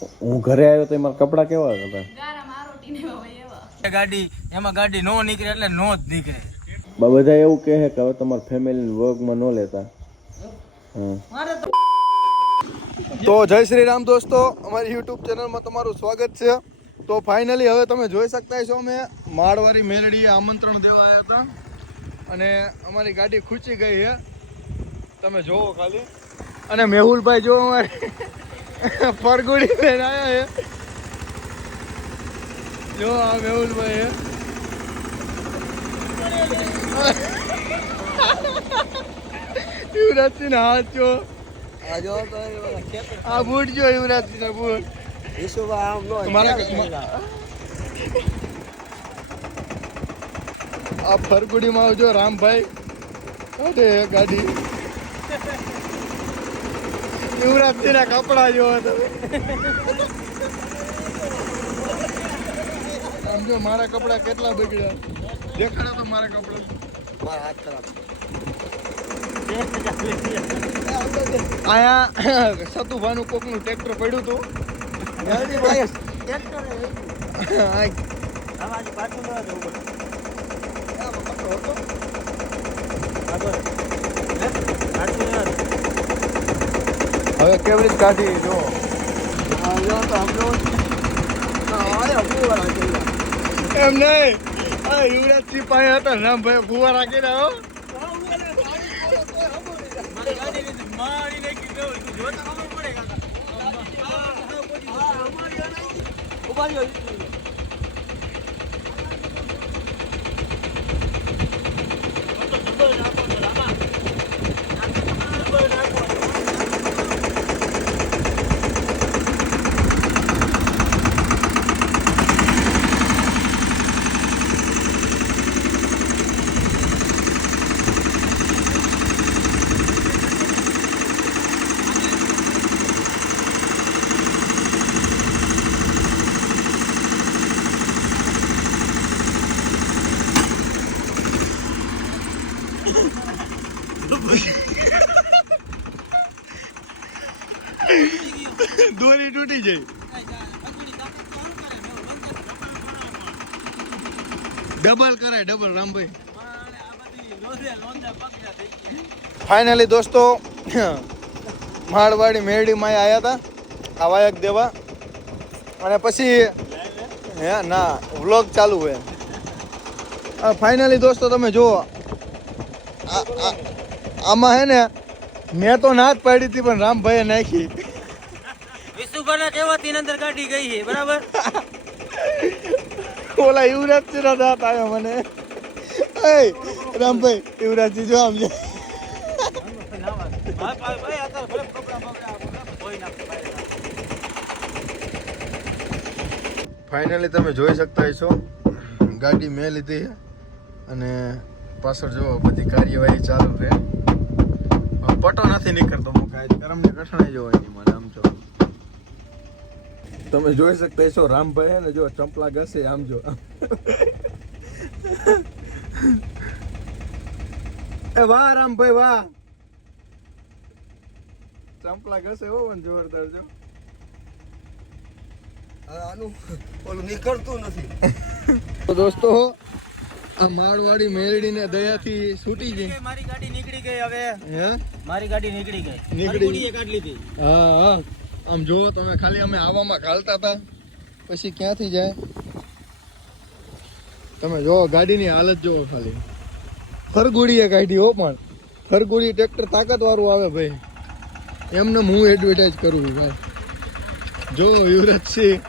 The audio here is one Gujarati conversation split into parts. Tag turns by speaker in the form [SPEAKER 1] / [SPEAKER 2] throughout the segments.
[SPEAKER 1] હું ઘરે આવ્યો તો મારા કપડાં કેવા હતા?
[SPEAKER 2] ગાડી એમાં ગાડી નો નીકળે એટલે નો જ નીકળે.
[SPEAKER 1] બા બધા એવું કહે કે હવે તમારા ફેમિલી વર્કમાં ન લેતા. તો જય શ્રી રામ દોસ્તો અમારી યુટ્યુબ ચેનલમાં તમારું સ્વાગત છે. તો ફાઇનલી હવે તમે જોઈ શકતા છો અમે માળવારી મેલડીએ આમંત્રણ દેવા આવ્યા હતા. અને અમારી ગાડી ખૂચી ગઈ છે. તમે જોવો ખાલી. અને મેહુલભાઈ જો અમારે ફરગુડી લઈને આવ્યા છે. જો આ મેહુલભાઈ યુવરાજસિંહ હાથ જો.
[SPEAKER 2] આ
[SPEAKER 1] બૂટ જો યુવરાજસિંહ ના બૂટ
[SPEAKER 2] નો
[SPEAKER 1] આ ફરગુડીમાં આવજો રામભાઈ. અરે ગાડી. યુવરાજસિંહ ના કપડા જોવો તમે. આમ મારા કપડા કેટલા બગડ્યા. દેખાડા તો મારા કપડા.
[SPEAKER 2] મારા હાથ ખરાબ.
[SPEAKER 1] આયા સતુભાનું કોકનું ટ્રેક્ટર પડ્યું હતું.
[SPEAKER 2] જલ્દી ભાઈ ટ્રેક્ટર
[SPEAKER 1] આ
[SPEAKER 2] આવાજી પાછું ન જવું
[SPEAKER 1] હવે કેવી રીતે કાઢી જો એમ નહીં. આ યુવરાજસિંહ પાસે હતા રામભાઈ ફુવા રાખી રહ્યો. દોરી તૂટી જાય. ડબલ કરાય, ડબલ, રામભાઈ. ફાઇનલી દોસ્તો, માળવાડી મેરડીમાં આવ્યા હતા, આ વાયક દેવા. અને પછી, હે, ના, વ્લોગ ચાલુ હોય. ફાઇનલી દોસ્તો, તમે જુઓ. આમાં હે ને, મેં તો ના જ પાડી હતી, પણ રામભાઈએ નાખી.
[SPEAKER 2] વિશુભાના કહેવાથી અંદર ગાડી ગઈ છે બરાબર?
[SPEAKER 1] ઓલા યુવરાજજી ના દાંત આવ્યો મને. એ રામભાઈ યુવરાજજી જો આમ ફાઇનલી તમે જોઈ શકતા છો ગાડી મેં લીધી અને પાછળ જો બધી કાર્યવાહી ચાલુ છે. પટો નથી નીકળતો હું કાંઈ. કરમની કઠણાઈ જોવાની મને આમ જો. તમે જોઈ શકતા છો રામભાઈ ને જો ચંપલા ઘસે આમ જો. એ વાહ રામભાઈ વાહ. ચંપલા ઘસે હો પણ જોરદાર જો.
[SPEAKER 2] આનું ઓલું નીકળતું નથી.
[SPEAKER 1] તો દોસ્તો આ માળવાડી દયા થી છૂટી ગઈ.
[SPEAKER 2] મારી ગાડી નીકળી ગઈ હવે.
[SPEAKER 1] હે?
[SPEAKER 2] મારી ગાડી નીકળી ગઈ.
[SPEAKER 1] નીકળી.
[SPEAKER 2] ફરગુડીએ લીધી.
[SPEAKER 1] હા હા. આમ જુઓ તમે, ખાલી અમે આવામાં ઘાલતા હતા, પછી ક્યાંથી જાય? તમે જો ગાડીની હાલત જુઓ ખાલી. ફરગુડીએ કાઢી હો પણ. ફરગુડી ટ્રેક્ટર તાકાત વાળું આવે ભાઈ. એમને હું એડવર્ટાઇઝ કરું ભાઈ. જો યુવરાજસિંહ.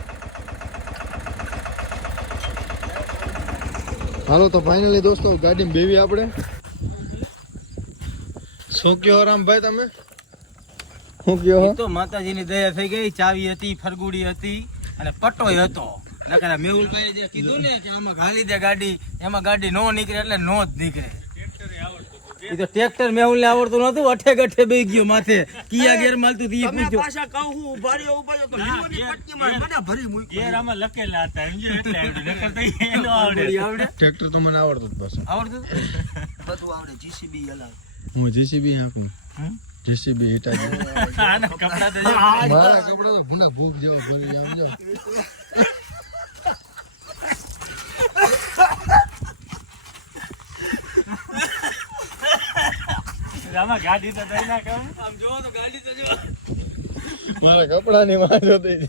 [SPEAKER 1] હાલો તો ફાઇનલી દોસ્તો, ગાડીમાં બેવી આપણે. શું કહો રામભાઈ તમે? કહો
[SPEAKER 2] તો માતાજીની દયા થઈ ગઈ ચાવી હતી ફરગુડી હતી અને પટોય હતો. નકર આ જે કીધું ને કે આમાં ઘાલી દે ગાડી એમાં ગાડી નો નીકળે એટલે નો જ નીકળે. ઈ તો ટ્રેક્ટર મેહુલ ને આવડતું નતું અઠે ગઠે બે ગયો માથે. કિયા ગેર માલતું તી પૂછ્યો.
[SPEAKER 3] પાછા કહું હું ઊભા રહ્યો ઊભા રહ્યો તો લીંબુની મને ભરી મૂક્યો.
[SPEAKER 2] આવડે. આવડે.
[SPEAKER 1] ટ્રેક્ટર તો મને આવડતું જ પાછું.
[SPEAKER 2] આવડતું?
[SPEAKER 3] બધું આવડે જીસીબી હલાવે
[SPEAKER 1] હું જીસીબી હાંકું
[SPEAKER 2] હમ?
[SPEAKER 4] જીસીબી હિટા
[SPEAKER 2] આના કપડા તો
[SPEAKER 4] મારા કપડા તો ભૂના ભૂખ જેવું ભરી આમ જો
[SPEAKER 2] ગાડી તો દઈ ના આમ તો ગાડી તો જો
[SPEAKER 4] મારા કપડા ની વાંધો થઈ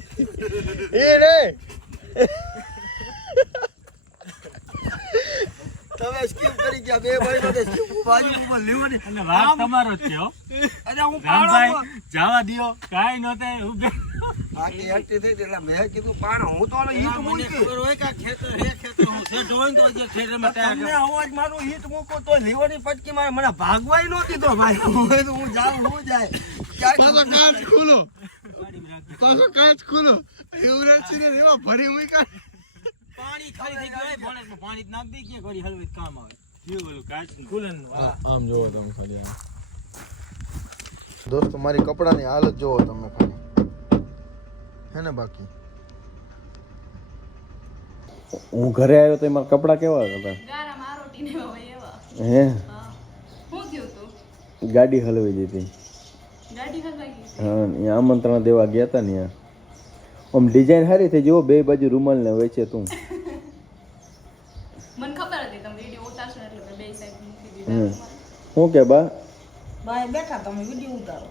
[SPEAKER 4] એ રે!
[SPEAKER 3] તમે સ્કીપ કરી ગયા બે ભાઈ માટે સ્કીપ બાજુ ઉપર લેવાની
[SPEAKER 2] અને વાત તમારો જ છે હો.
[SPEAKER 3] અરે હું પાડો
[SPEAKER 2] જવા દિયો. કાઈ નતે ઉભે બાકી
[SPEAKER 3] આખી થઈ એટલે મેં કીધું પાણ હું તો હીટ મૂકી.
[SPEAKER 2] ખબર હોય કે ખેતર હે ખેતર હું છે હોય ને તો હજી ખેતરમાં ટાયર
[SPEAKER 3] તમને અવાજ મારો હીટ મૂકો તો લીવરની પટકી મારે મને ભાગવાય નો દીધો ભાઈ. હું તો હું જાઉં હું જાય.
[SPEAKER 4] પાછો કાચ ખુલો. પાછો કાચ ખુલો. યુવરાજ સિંહ ને એવા ભરી મૂકા
[SPEAKER 2] પાણી ખાલી થઈ ગયું હોય ભોણેજમાં પાણી નાખ દઈ કે ઘડી હલવી કામ આવે.
[SPEAKER 4] આમ જોવો તમે ખાલી આમ. દોસ્તો મારી કપડાની હાલત જોવો તમે ખાલી. હે ને બાકી? હું ઘરે આવ્યો તો મારા કપડા કેવા હતા? હે?
[SPEAKER 5] હા. શું થયું તું?
[SPEAKER 4] ગાડી હલવી દીધી
[SPEAKER 5] ગાડી હલવાઈ ગઈ
[SPEAKER 4] હા આમંત્રણ દેવા ગયા હતા ને ત્યાં. આમ ડિઝાઇન સારી થઈ જુઓ બે બાજુ રૂમાલ ને વેચે તું
[SPEAKER 5] મને ખબર હતી તમે વીડિયો ઉતારશો ને એટલે મેં બે સાઈડ મૂકી
[SPEAKER 4] હમ. શું કે બા?
[SPEAKER 6] બાય બેઠા તમે વીડિયો ઉતારો.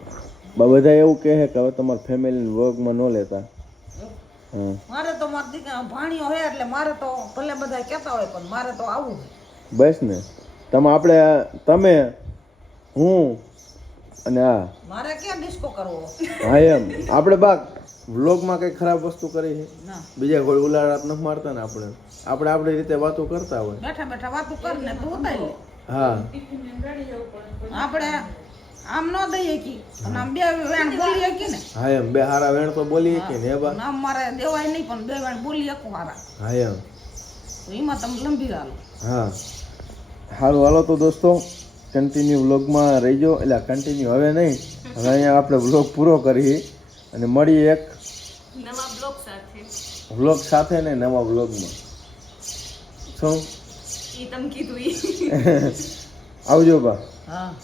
[SPEAKER 4] બા બધા એવું કહે કે હવે તમારા ફેમિલી વર્કમાં ન લેતા.
[SPEAKER 6] મારે તો મારા દીકરા ભાણીઓ હોય એટલે મારે તો ભલે બધા કહેતા હોય પણ મારે તો આવું.
[SPEAKER 4] બસ ને. તમે આપણે તમે હું અને આ.
[SPEAKER 6] મારે ક્યાં ડિસ્કો કરવો?
[SPEAKER 4] હા એમ. આપણે બા વ્લોગમાં કઈ ખરાબ વસ્તુ કરી છે? બીજા કોઈ ઉલાળાત નથી મારતા ને આપણે? આપણે આપણી રીતે વાતો કરતા હોય.
[SPEAKER 6] બેઠા બેઠા વાતો કર ને તું ઉતારી
[SPEAKER 4] હા.
[SPEAKER 6] આપણે આમ ન દઈએ કી અને આમ બે વેણ બોલી હકી ને
[SPEAKER 4] હા એમ. બે હારા વેણ તો બોલી કે ને બા?
[SPEAKER 6] અને મારે દેવાય નહીં પણ બે વેણ બોલી હારા.
[SPEAKER 4] હા એમ.
[SPEAKER 6] તો એમાં તમે લંબી હાલો.
[SPEAKER 4] હા. સારું હાલો તો દોસ્તો કન્ટિન્યુ વ્લોગમાં રહીજો. એટલે કન્ટિન્યુ હવે નહીં હવે અહીંયા આપણે વ્લોગ પૂરો કરીએ. અને મળીએ એક
[SPEAKER 5] નવા બ્લોગ સાથે.
[SPEAKER 4] વ્લોગ સાથે ને નવા બ્લોગમાં શું? આવજો બા.
[SPEAKER 6] હા.